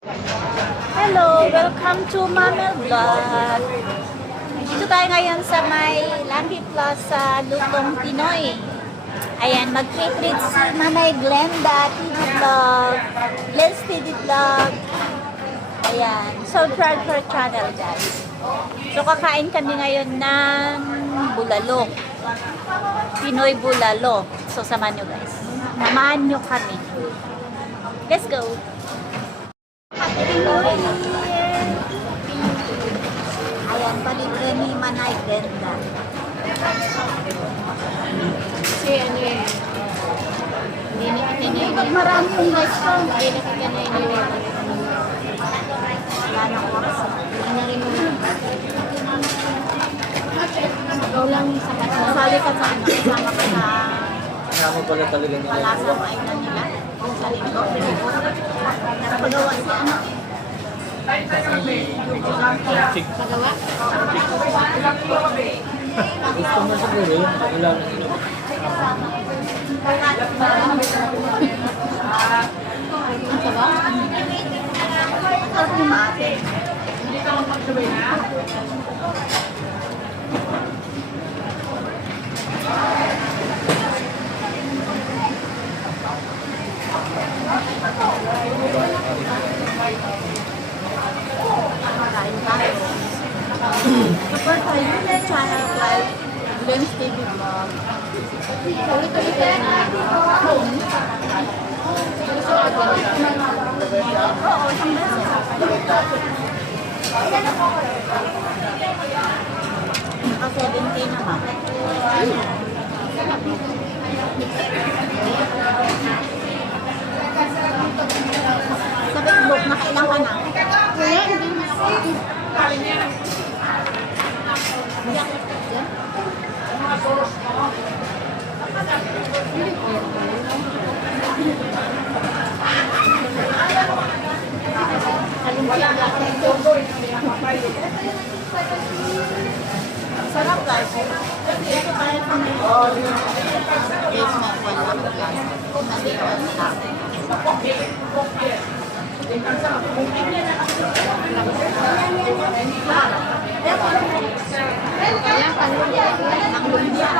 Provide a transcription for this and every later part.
Hello! Welcome to Mamel Vlog. Dito tayo ngayon sa may Lucky Plaza, Lutong Pinoy. Ayan, mag-treat si Mamay Glenda, TV Vlog, Glens TV Vlog. Ayan, subscribe for channel guys. So kakain kami ngayon ng bulalo. Pinoy bulalo. So samahan nyo guys. Samahan nyo kami. Let's go! Happy New Year! Ayan, palibre ni Manay Glenda. Kasi ano eh, hindi nakita niya Pag marami yung guys ko, hindi nakita niya yun. wala nang oras. Ano rin mo. Ikaw lang sa kasa. Sali ka sa ano, kasama ka sa Kasama pala talaga niya. palasa o ayun nila. Yung sa linggo. Napagawa si ano. Chick. Pagawa? Gusto mo siguro yun. Wala na sila. Ang sabaw? Sarap yung maate. Kain tayo. Support tayo yung channel like Glens TV Vlog. Ulit-ulit ka na. Gusto ko din. Oo, isang beses. Naka 7K na ba? Sa Facebook, nakailang ka na? Kaya hindi mo. Sarap guys. Dito tayo sa may basement wala. Nandito ang staff. Kaya panulit. Ang lumbia.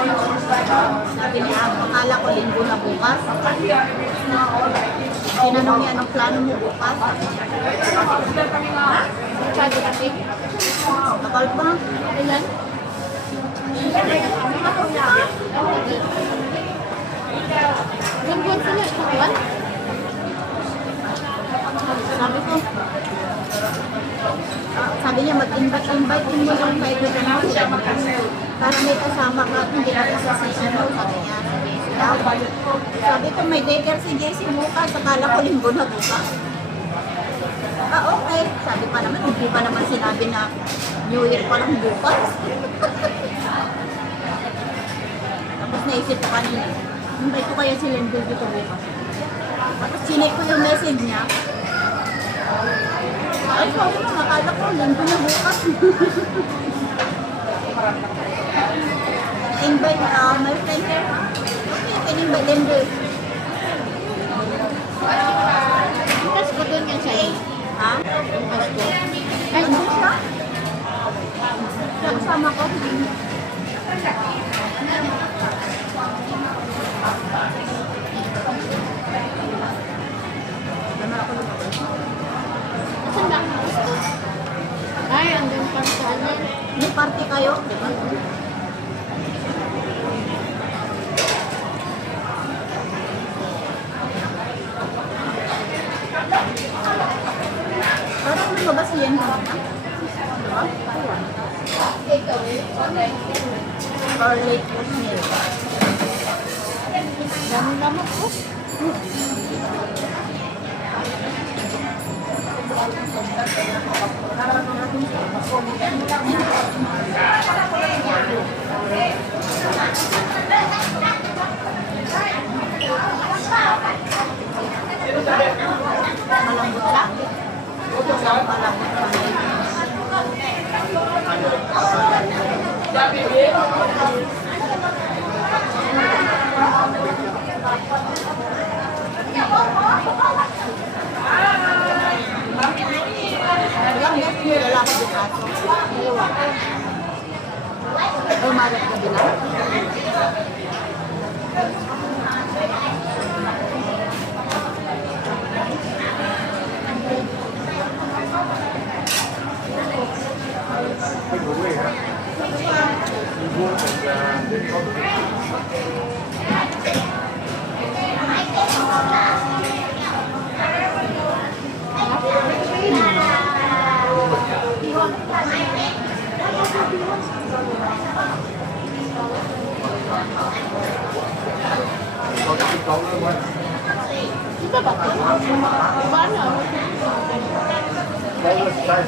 Sabi niya, akala ko linggo na bukas. Tinanong niya, anong plano mo bukas? Masyado kasi. Takal pa. Ilan? Lingguan sila. Lingguan? Sabi niya, mag-invite mo yung kaibigan mo. Para may kasama ka, hindi ka sa ano, sabi niya. Sabi ko, may daycare si Jessie bukas. Akala ko linggo na bukas. Ah, okay. Sabi pa naman, hindi pa naman sinabi na New Year pa lang bukas. Tapos naisip ko kanina, invite ko kaya si Lendel dito bukas. Tapos chinek ko yung message niya. Ay, sorry mo, akala ko linggo na bukas. Na-invite my friend here. Okay, can invite Lendel. Bukas ko doon yan siya eh. Ha? Bukas ko. Ay, ano siya? Siya kasama ko. Asan ba? Ay, andun pa sa ano. May party kayo? Diba? Parang lumabas yan ka na? Diba? Or late oatmeal. Dami naman po. Malambot lang. ang palabot kamay. Ilang net mo lalaki din aso? Dalawa. Umagat ka din lang? Ito ba? Paano?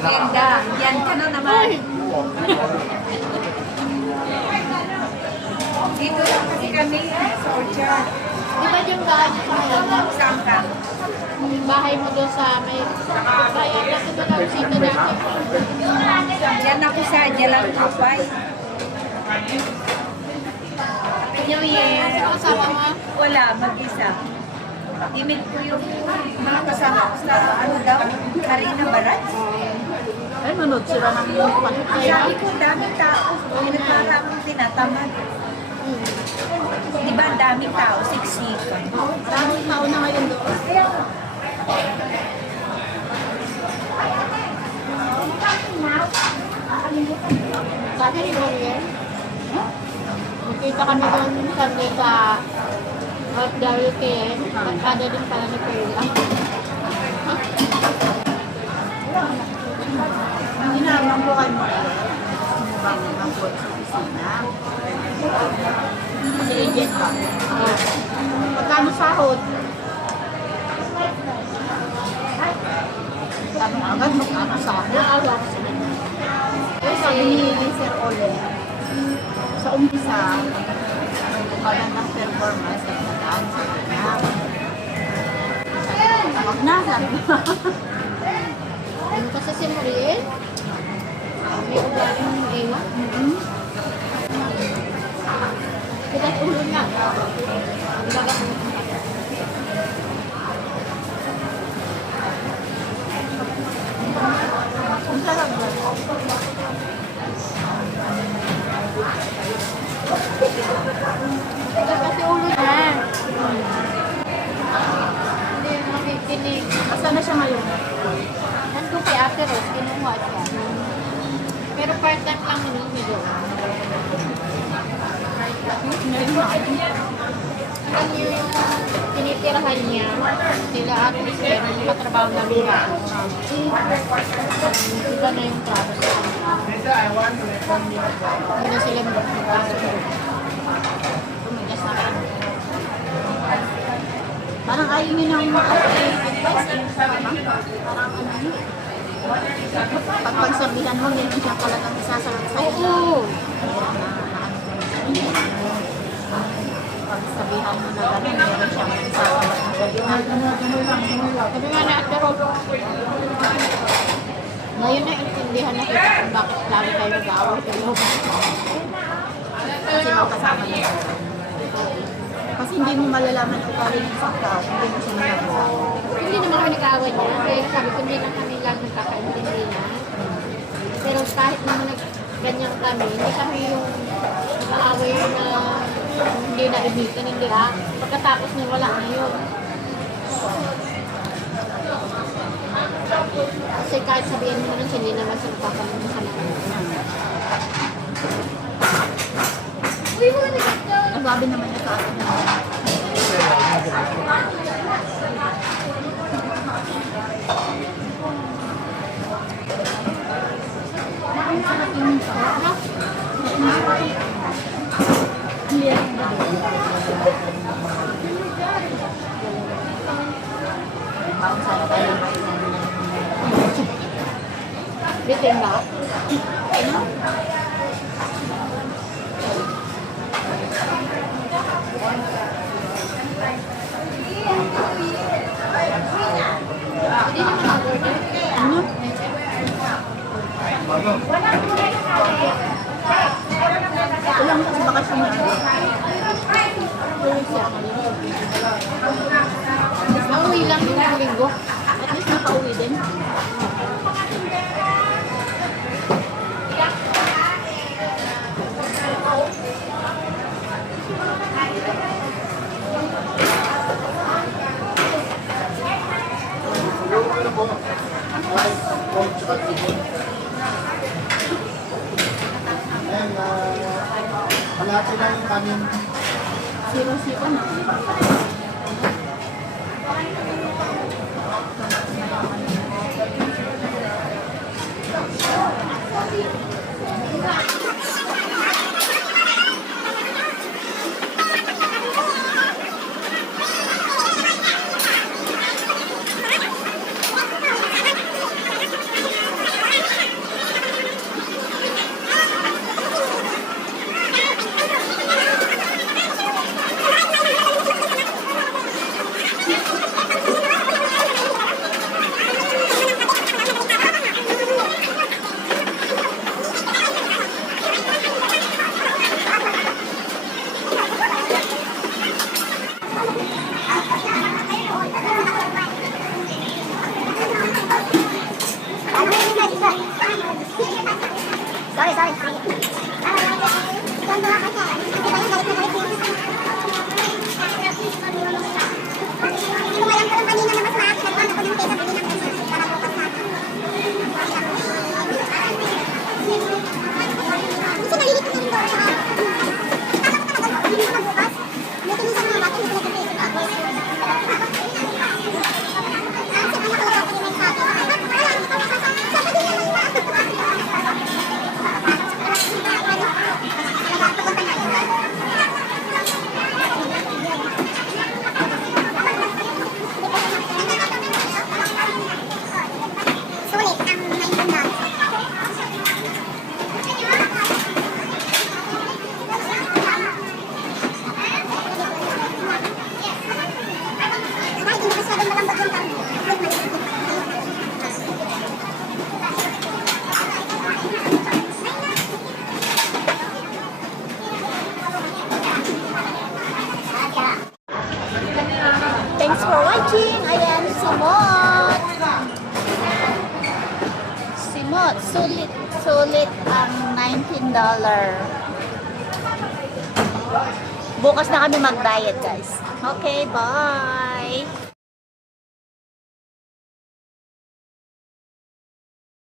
Ganda, yan ka na naman. Dito lang kasi kami sa Orchard. Di ba yung daan sa kanila? Saan ka? Yung bahay mo doon sa may... Bayan na ito doon ang sito natin. Yan ako sa Jalan Tupay. Sino kasama mo? Wala, mag-isa. Imit ko yung mga kasama ko sa ano daw, Karina Barat. Ay, manood sila ng yung pasok Ang sabi ko, daming tao. Pinagkala akong tinatamad. Di ba ang daming tao? Siksikan. Maraming tao na ngayon doon. Sabi ni Mariel, nakita kami doon Sunday sa WKM. Nagkada din pala ni Perla. Hinamang ko kay Mariel. Sumubang ko sa opisina. Kasi agent ka. Magkano sahod? Sabi mo agad, magkano sa akin? Naawa ko sila. Sabi ni Sir Ole, sa umpisa, magandang performance at nagaan sa kanya. Wag na, sabi ko. Ano kasi si Mariel? May ugaling ewan. Bigat ulo niya. Bigat ulo niya. Ang sarap ba? Bigat kasi ulo niya. Hindi makikinig. Asan na siya ngayon? Nandun kay Ate Rose, kinuha siya. Pero part-time lang yun nito. Alam niyo yung tinitirahan niya, sila Ate Rose, yung katrabaho namin nga. Iba na yung trabaho sa kanila. Hindi na sila magpapasok. Tumigas na rin. Parang ayaw niyo ng advice. Parang ano yun. Pag pagsabihan mo, meron siya talagang isasagot sa'yo. Oo! Pagsabihan mo na gano'n, meron siyang isasagot na sa'yo. Sabi nga na Ate Rose, ngayon na intindihan na kita kung bakit lagi tayo nag-aaway sa loob. Kasi makasama niya. Kasi hindi mo malalaman kung paano yung isang tao, hindi mo siya nakasama. Hindi naman kami nag-aaway niya. Kaya sabi ko, hindi lang kami lang nagkakaintindi na. Pero kahit naman ganyan kami, hindi kami yung nag-aaway na hindi na ibitan, hindi ah. Pagkatapos na wala na yun. Kasi kahit sabihin mo nun, hindi naman sa nagkakaroon sa naman. Nagbabi naman niya sa akin na ang sarap yung sarap. Ang liyan ba doon? Parang sarap tayo ng kainan. Bitin ba? Ano? Hindi naman ako. Ano? Nauwi lang yung linggo. At least nakauwi din. Kalahati na yung kanin. 0-0 na. Thanks for watching. Ayan, simot. Simot. Sulit ang $19. Bukas na kami mag-diet, guys. Okay, bye.